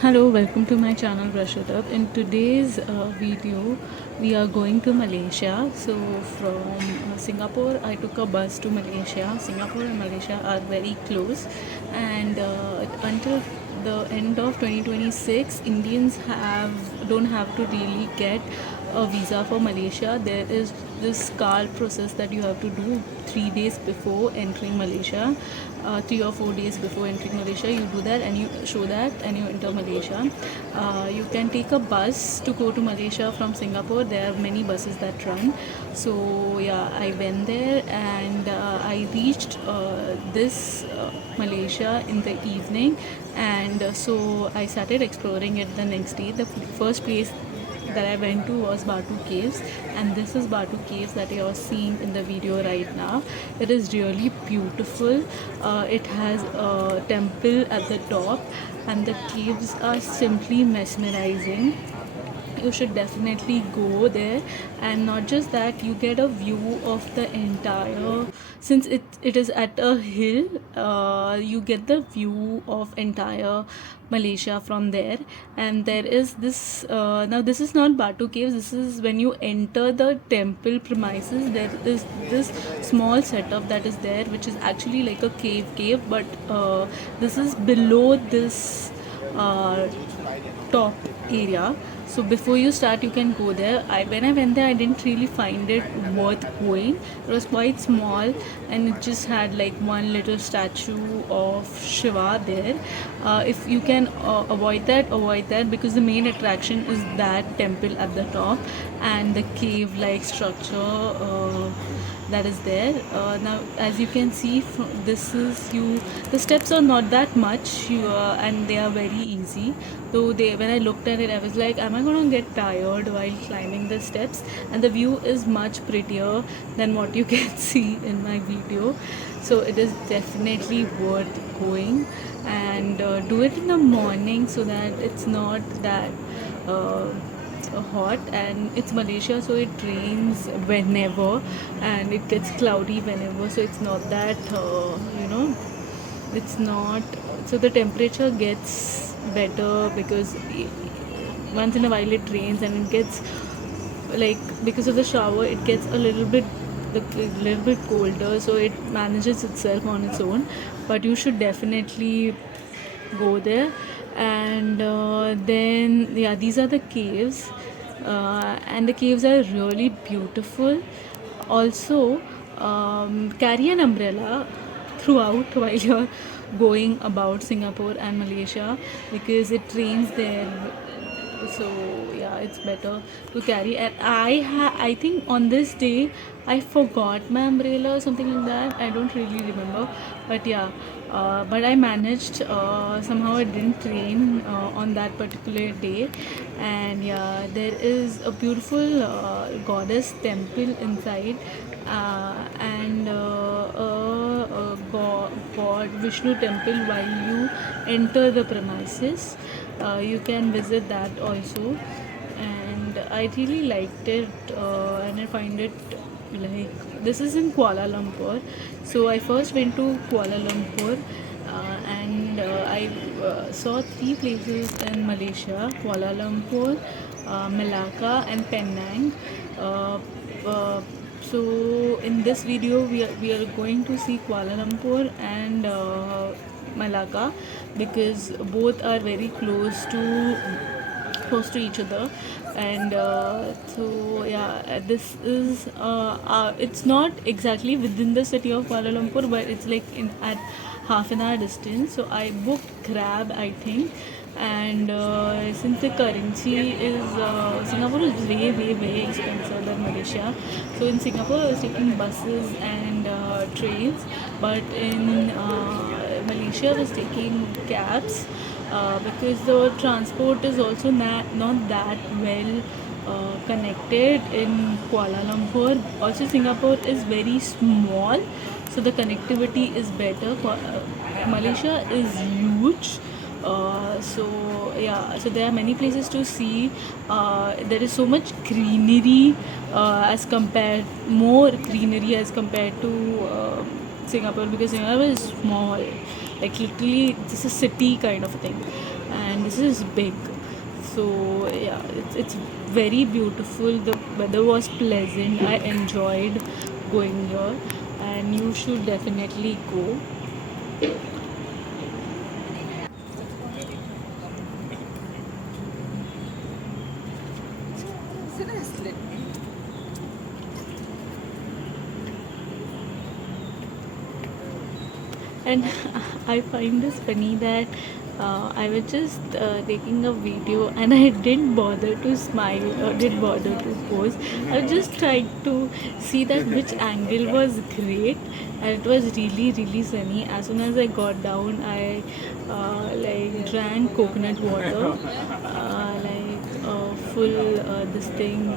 Hello, welcome to my channel Brush It Up. In today's video, we are going to Malaysia. So, from Singapore, I took a bus to Malaysia. Singapore and Malaysia are very close, and until the end of 2026, Indians don't have to really get a visa for Malaysia. There is this card process that you have to do 3 days before entering Malaysia. 3 or 4 days before entering Malaysia, you do that and you show that and you enter Malaysia. You can take a bus to go to Malaysia from Singapore. There are many buses that run. So yeah, I went there and I reached this Malaysia in the evening, and so I started exploring it the next day. The first place that I went to was Batu Caves, and this is Batu Caves that you are seeing in the video right now. It is really beautiful. It has a temple at the top, and the caves are simply mesmerizing. You should definitely go there, and not just that, you get a view of the entire, since it is at a hill, you get the view of entire Malaysia from there. And there is this, now this is not Batu Caves, this is when you enter the temple premises. There is this small setup that is there, which is actually like a cave, but this is below this uh, top area. So before you start, you can go there. When I went there, I didn't really find it worth going. It was quite small, and it just had like one little statue of Shiva there. If you can avoid that, because the main attraction is that temple at the top and the cave-like structure that is there. Now, as you can see, this is you. The steps are not that much, and they are very easy. So when I looked at it, I was like, am I gonna get tired while climbing the steps? And the view is much prettier than what you can see in my video. So it is definitely worth going, and do it in the morning so that it's not that hot. And it's Malaysia, so it rains whenever and it gets cloudy whenever, so it's not that it's not, so the temperature gets better because once in a while it rains and it gets, like, because of the shower, it gets a little bit colder, so it manages itself on its own. But you should definitely go there. And then yeah, these are the caves, and the caves are really beautiful. Also, carry an umbrella throughout while you're going about Singapore and Malaysia, because it rains there. So yeah, it's better to carry. And I think on this day I forgot my umbrella or something like that. I don't really remember, but yeah, but I managed. Somehow it didn't rain on that particular day. And yeah, there is a beautiful goddess temple inside, and God Vishnu temple while you enter the premises. You can visit that also, and I really liked it, and I find it, like, this is in Kuala Lumpur. So I first went to Kuala Lumpur, and I saw three places in Malaysia: Kuala Lumpur, Malacca, and Penang. Uh, uh, so in this video, we are going to see Kuala Lumpur and Malacca, because both are very close to each other. And so yeah, this is it's not exactly within the city of Kuala Lumpur, but it's like in at half an hour distance. So I booked Grab, I think. And since the currency is Singapore is way expensive than Malaysia, so in Singapore I was taking buses and trains, but in Malaysia I was taking cabs, because the transport is also not that well connected in Kuala Lumpur. Also, Singapore is very small, so the connectivity is better. Malaysia is huge. So yeah, so there are many places to see. There is so much greenery, more greenery as compared to Singapore, because Singapore is small, like literally just a city kind of a thing. And and this is big. So yeah, it's very beautiful. The weather was pleasant. I enjoyed going here, and you should definitely go. And I find this funny that I was just taking a video and I didn't bother to smile or didn't bother to pose. I was just trying to see that which angle was great, and it was really sunny. As soon as I got down, I like drank coconut water, full this thing.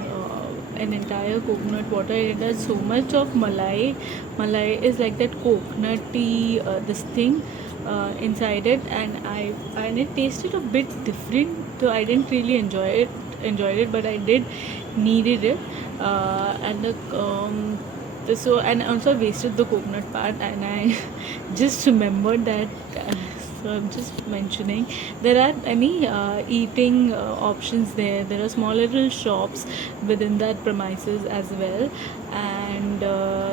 An entire coconut water. It has so much of malai. Malai is like that coconutty this thing inside it, and it tasted a bit different. So I didn't really enjoyed it, but I did needed it. And so and also wasted the coconut part, and I just remembered that. So I'm just mentioning there are any eating options there. There are small little shops within that premises as well, and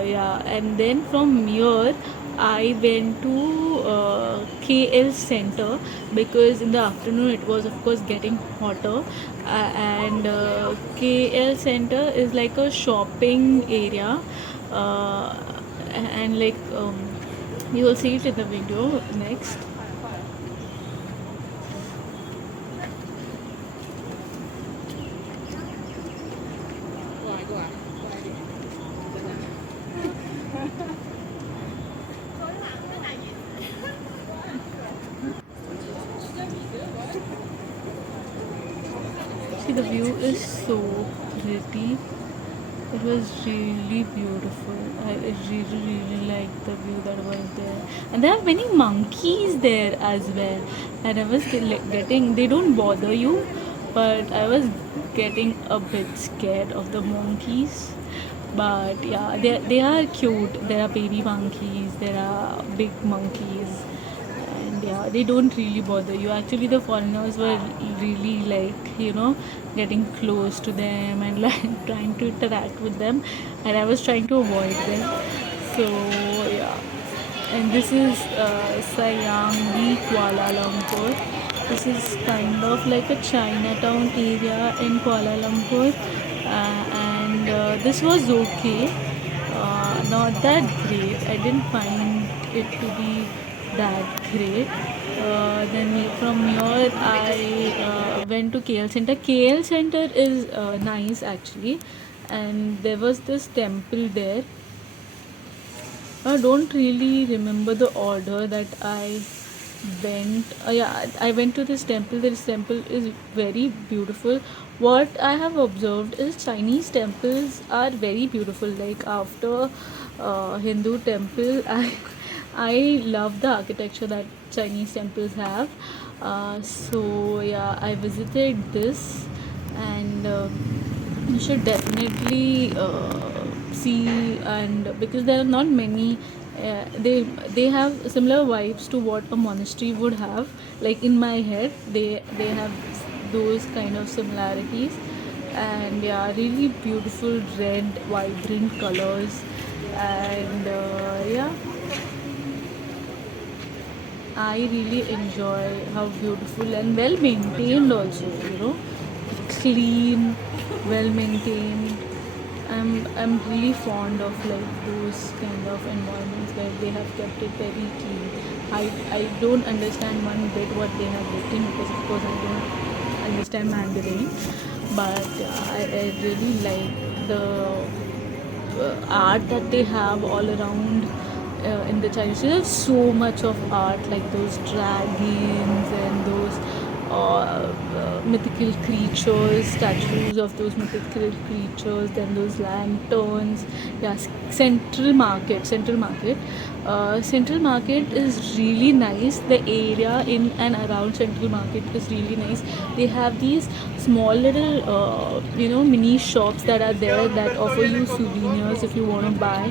yeah. And then from here, I went to KL Center because in the afternoon it was of course getting hotter, and KL Center is like a shopping area, uh, and like you will see it in the video next. See, the view is so pretty. It was really beautiful. I really liked the view that was there. And there are many monkeys there as well. And I was getting, they don't bother you, but I was getting a bit scared of the monkeys. But yeah, they are cute. There are baby monkeys, there are big monkeys, and yeah, they don't really bother you. Actually, the foreigners were really like, getting close to them and like trying to interact with them, and I was trying to avoid them. So yeah, and this is Siam di Kuala Lumpur. This is kind of like a Chinatown area in Kuala Lumpur, and this was okay, not that great. I didn't find it to be that great. Then from here I went to KL Center. KL Center is nice actually, and there was this temple there. I don't really remember the order that I went. Yeah, I went to this temple. This temple is very beautiful. What I have observed is Chinese temples are very beautiful. Like after Hindu temple, I love the architecture that Chinese temples have. So yeah, I visited this, and you should definitely see, and because there are not many, they have similar vibes to what a monastery would have. Like in my head, they have those kind of similarities, and yeah, really beautiful red vibrant colors, and yeah, I really enjoy how beautiful and well maintained also, clean, well maintained. I'm really fond of like those kind of environments where they have kept it very clean. I don't understand one bit what they have written because of course I don't understand Mandarin, but I really like the art that they have all around in the Chinese. There's so much of art, like those dragons and those mythical creatures, statues of those mythical creatures, then those lanterns. Yeah, Central Market. Central Market is really nice. The area in and around Central Market is really nice. They have these small little mini shops that are there that offer you souvenirs if you want to buy,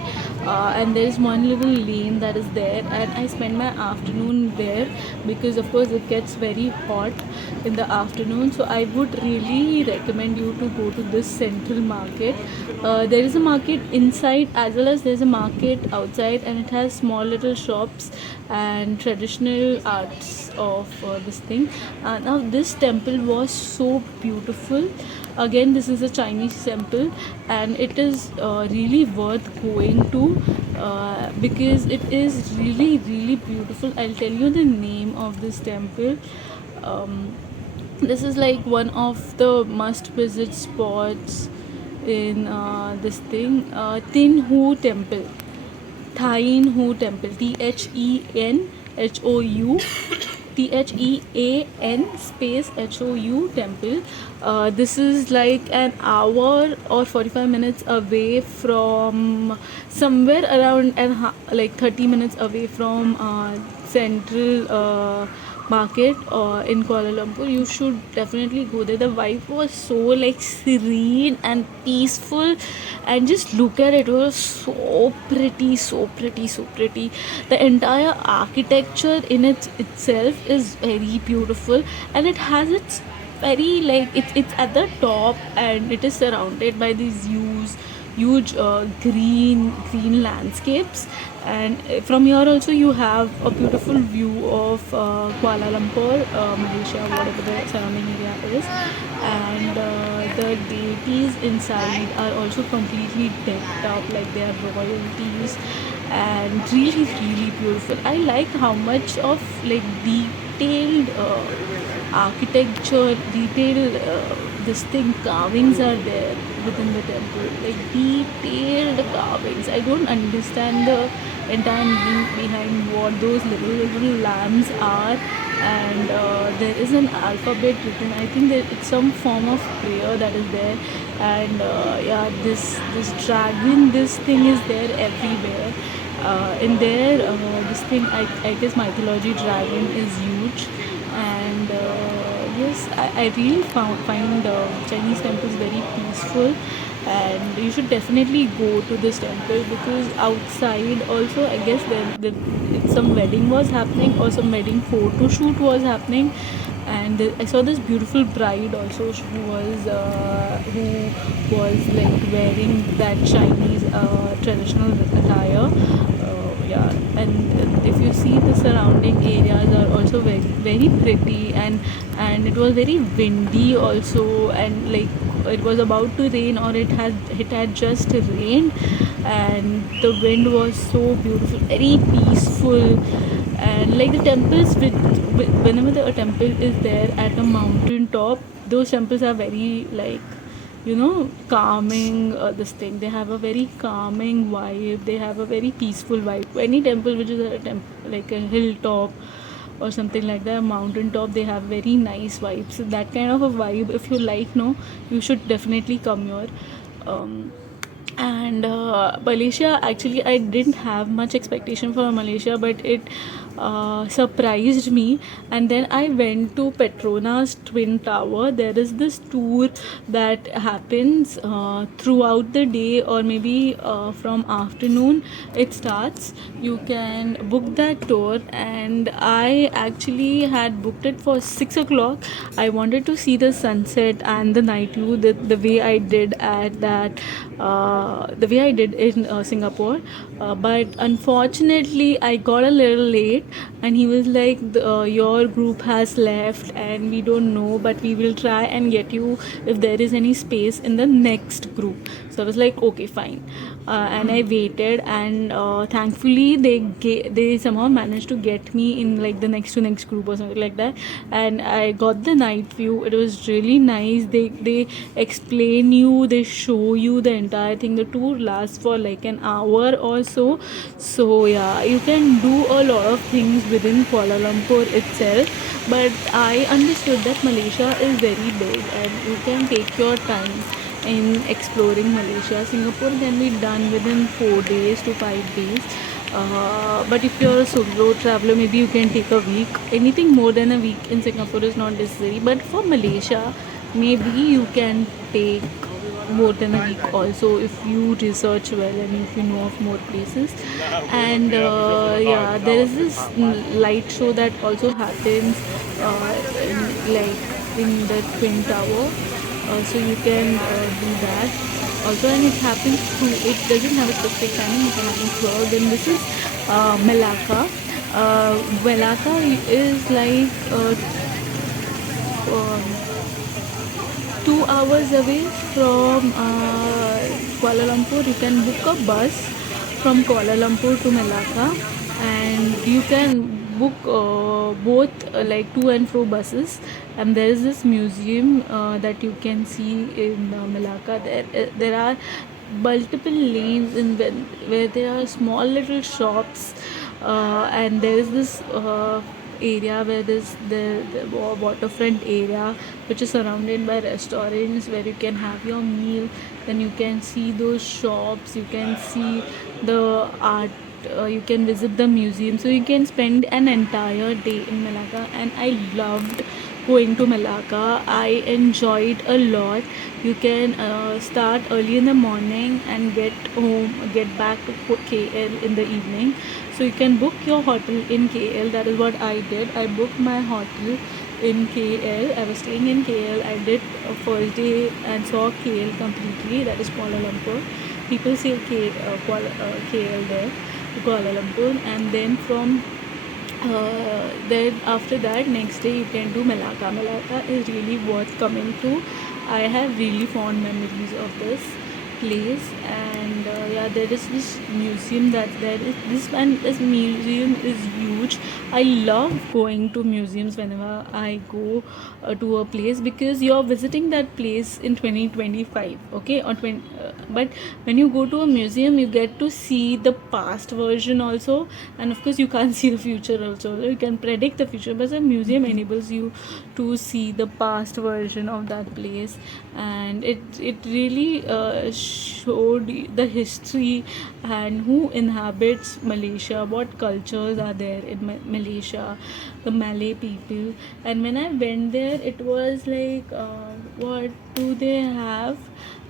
and there is one little lane that is there, and I spend my afternoon there because of course it gets very hot in the afternoon. So I would really recommend you to go to this Central Market. There is a market inside as well as there's a market outside, and it has small little shops and traditional arts of this thing. Now this temple was so beautiful. Again, this is a Chinese temple, and it is really worth going to because it is really beautiful. I'll tell you the name of this temple. This is like one of the must visit spots in this thing, Tin Hu Temple. Thain Hu Temple, THENHOU, THEAN space HOU Temple. This is like an hour or 45 minutes away from somewhere around and like 30 minutes away from Central Market in Kuala Lumpur. You should definitely go there. The vibe was so like serene and peaceful, and just look at it, it was so pretty, so pretty, so pretty. The entire architecture in itself is very beautiful, and it has its very like it's at the top, and it is surrounded by these huge green landscapes. And from here also you have a beautiful view of Kuala Lumpur, Malaysia, whatever the surrounding area is. And the deities inside are also completely decked up like they are royalties, and really beautiful. I like how much of like detailed architecture, detailed this thing carvings are there within the temple, like detailed carvings. I don't understand the entire meaning behind what those little lambs are. And there is an alphabet written. I think that it's some form of prayer that is there. And yeah, this dragon, this thing is there everywhere. In there, this thing, I guess mythology dragon is huge. And yes, I really find Chinese temples very peaceful, and you should definitely go to this temple because outside also I guess some wedding was happening or some wedding photo shoot was happening. And I saw this beautiful bride also who was like wearing that Chinese traditional attire. Yeah, and if you see the surrounding areas are also very pretty, and it was very windy also, and like it was about to rain, or it had just rained, and the wind was so beautiful, very peaceful. And like the temples whenever a temple is there at a mountain top, those temples are very like calming. This thing, they have a very calming vibe, they have a very peaceful vibe. Any temple which is like a hilltop or something like that, a mountain top, they have very nice vibes. So that kind of a vibe, if you like, no, you should definitely come here. And Malaysia, actually I didn't have much expectation for Malaysia, but it surprised me. And then I went to Petronas Twin Tower. There is this tour that happens throughout the day, or maybe from afternoon it starts. You can book that tour, and I actually had booked it for 6 o'clock. I wanted to see the sunset and the night view the way I did at that the way I did in Singapore. But unfortunately I got a little late, and he was like, your group has left and we don't know, but we will try and get you if there is any space in the next group. So I was like, okay, fine. And I waited, and thankfully they somehow managed to get me in like the next to next group or something like that. And I got the night view. It was really nice. They explain you, they show you the entire thing. The tour lasts for like an hour or so. So yeah, you can do a lot of things within Kuala Lumpur itself. But I understood that Malaysia is very big, and you can take your time in exploring Malaysia. Singapore can be done within 4 days to 5 days. But if you're a solo traveler, maybe you can take a week. Anything more than a week in Singapore is not necessary. But for Malaysia, maybe you can take more than a week also if you research well and if you know of more places. And yeah, there is this light show that also happens in the Twin Tower, so you can do that also. And it happens through, it doesn't have a specific timing, it happens throughout. Then this is Melaka. Melaka is like um, 2 hours away from Kuala Lumpur. You can book a bus from Kuala Lumpur to Melaka, and you can book both like to and fro buses. And there is this museum that you can see in Melaka. There are multiple lanes where there are small little shops, and there is this area where there's the waterfront area which is surrounded by restaurants where you can have your meal. Then you can see those shops, you can see the art, you can visit the museum. So you can spend an entire day in Malacca, and I loved going to Malacca. I enjoyed a lot. You can start early in the morning and get back to KL in the evening. So you can book your hotel in KL. That is what I did. I booked my hotel in KL. I was staying in KL. I did a first day and saw KL completely. That is Kuala Lumpur. People say KL there, Kuala Lumpur. And then then after that, next day you can do Malacca. Malacca is really worth coming to. I have really fond memories of this place. And yeah, there is this museum that there is this, and this museum is huge. I love going to museums whenever I go to a place, because you're visiting that place in 2025, okay, or 20 but when you go to a museum, you get to see the past version also, and of course you can't see the future also. You can predict the future, but the museum enables you to see the past version of that place. And it really showed the history and who inhabits Malaysia, what cultures are there in Malaysia, the Malay people. And when I went there, it was like, what do they have?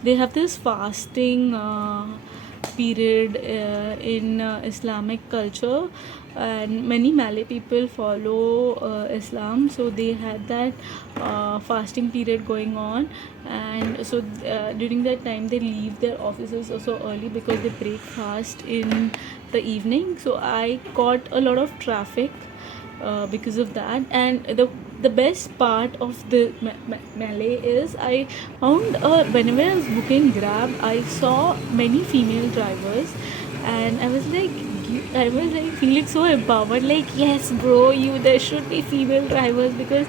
They have this fasting period in Islamic culture, and many Malay people follow Islam, so they had that fasting period going on. And so during that time they leave their offices also early because they break fast in the evening. So I caught a lot of traffic because of that. And the best part of the Malay is, I found whenever I was booking Grab, I saw many female drivers, and I was like feeling so empowered, like, yes bro, there should be female drivers, because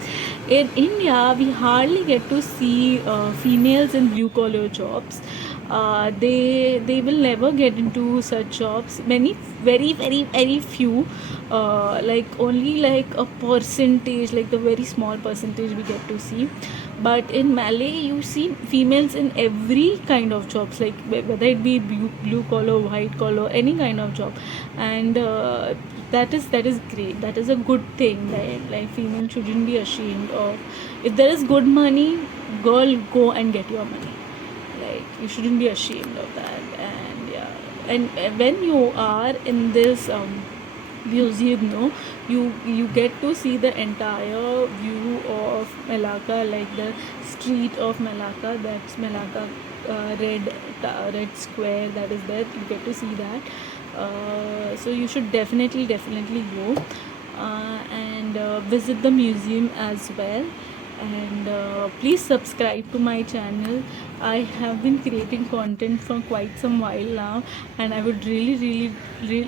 in India we hardly get to see females in blue collar jobs. They will never get into such jobs. Many, very very very few, like only like a percentage, like the very small percentage we get to see. But in Malay you see females in every kind of jobs, like whether it be blue collar, white collar, any kind of job. And that is great. That is a good thing. Like females shouldn't be ashamed of. If there is good money, girl, go and get your money. Like, you shouldn't be ashamed of that. And yeah, and when you are in this museum, no, you get to see the entire view of Malacca, like the street of Malacca. That's Malacca red square that is there. You get to see that. So you should definitely go and visit the museum as well. And please subscribe to my channel. I have been creating content for quite some while now, and I would really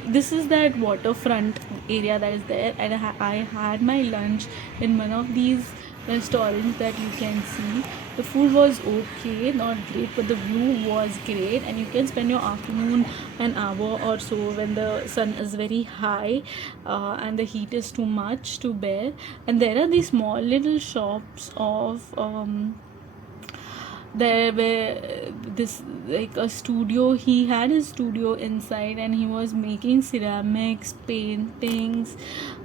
this is that waterfront area that is there. And I had my lunch in one of these restaurants that you can see. The food was okay, not great, but the view was great. And you can spend your afternoon an hour or so when the sun is very high and the heat is too much to bear. And there are these small little shops of there were this like a studio. He had his studio inside, and he was making ceramics, paintings,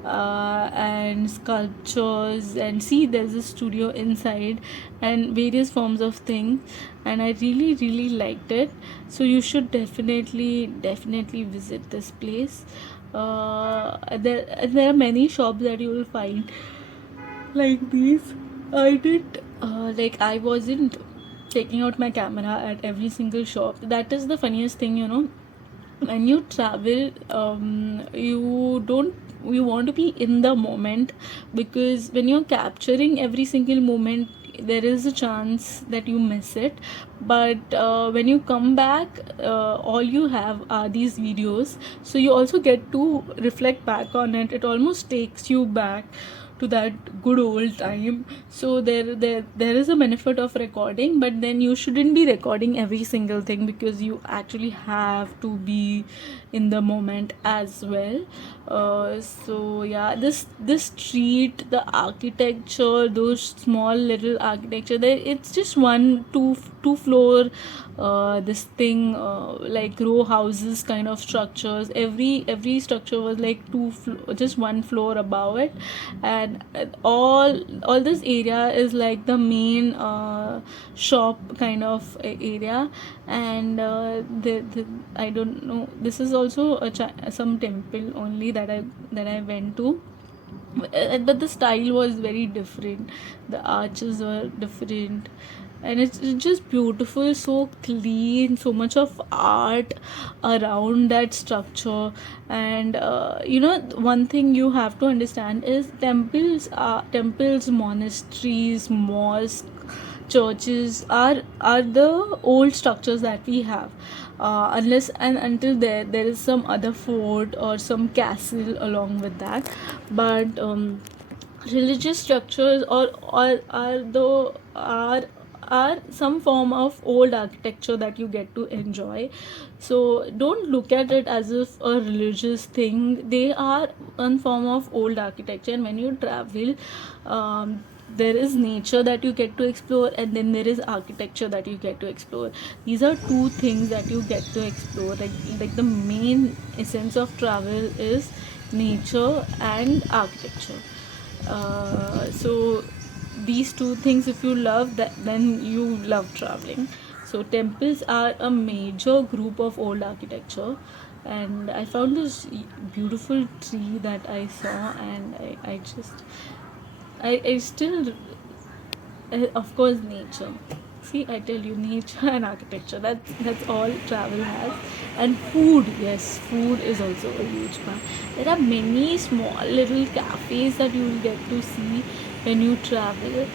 and sculptures. And see, there's a studio inside, and various forms of things. And I really liked it. So you should definitely visit this place. There are many shops that you will find like these. I did like I wasn't taking out my camera at every single shop. That is the funniest thing, you know. When you travel, you want to be in the moment, because when you're capturing every single moment, there is a chance that you miss it. But when you come back, all you have are these videos, so you also get to reflect back on it. It almost takes you back to that good old time. So there is a benefit of recording, but then you shouldn't be recording every single thing, because you actually have to be in the moment as well. So yeah, this street, the architecture, those small little architecture there, it's just two floor this thing, like row houses kind of structures. Every structure was like just one floor above it. And all this area is like the main shop kind of area. And the I don't know, this is also some temple only that I went to. But the style was very different, the arches were different, and it's just beautiful, so clean, so much of art around that structure. And you know, one thing you have to understand is temples, monasteries, mosques, churches are the old structures that we have, unless and until there is some other fort or some castle along with that. But religious structures or are some form of old architecture that you get to enjoy. So don't look at it as if a religious thing. They are one form of old architecture. And when you travel, there is nature that you get to explore, and then there is architecture that you get to explore. These are two things that you get to explore. Like the main essence of travel is nature and architecture. So these two things, if you love that, then you love traveling. So temples are a major group of old architecture. And I found this beautiful tree that I saw, and I just I still, of course, nature. See, I tell you, nature and architecture. That's all travel has. And food, yes, food is also a huge part. There are many small little cafes that you will get to see when you travel.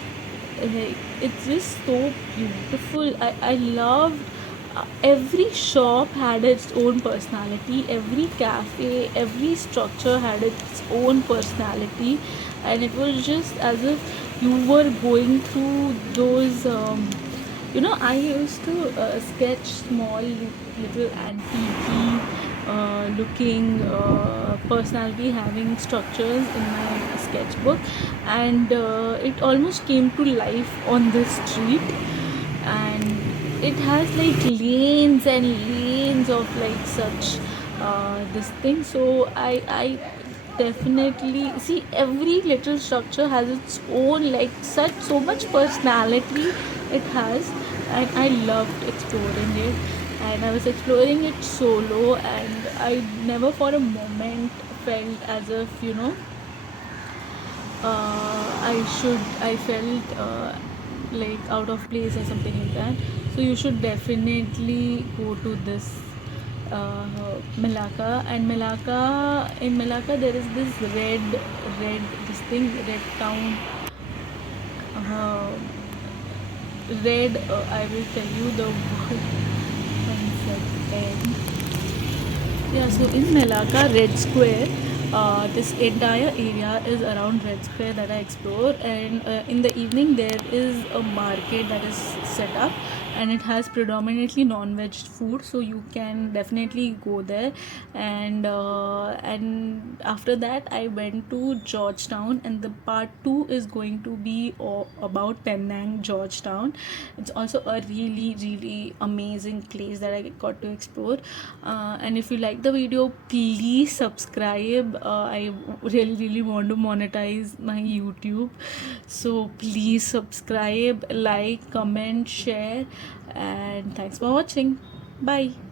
It's just so beautiful. I loved. Every shop had its own personality. Every cafe, every structure had its own personality, and it was just as if you were going through those. You know, I used to sketch small little antique looking personality having structures in my sketchbook, and it almost came to life on this street. And it has like lanes and lanes of like such this thing. So I definitely see, every little structure has its own like such so much personality it has. And I loved exploring it, and I was exploring it solo, and I never for a moment felt as if, you know, I felt like out of place or something like that. So you should definitely go to this uh, Malacca. And in Malacca there is this this thing, red town, uh, red, I will tell you the word. One second. Yeah, so in Malacca, Red Square, this entire area is around Red Square that I explore. And in the evening, there is a market that is set up. and it has predominantly non-veg food, so you can definitely go there. And after that I went to Georgetown, and the part 2 is going to be about Penang, Georgetown. It's also a really really amazing place that I got to explore. And if you like the video, please subscribe. I really really want to monetize my YouTube, so please subscribe, like, comment, share, and thanks for watching. Bye.